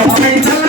I'm in time.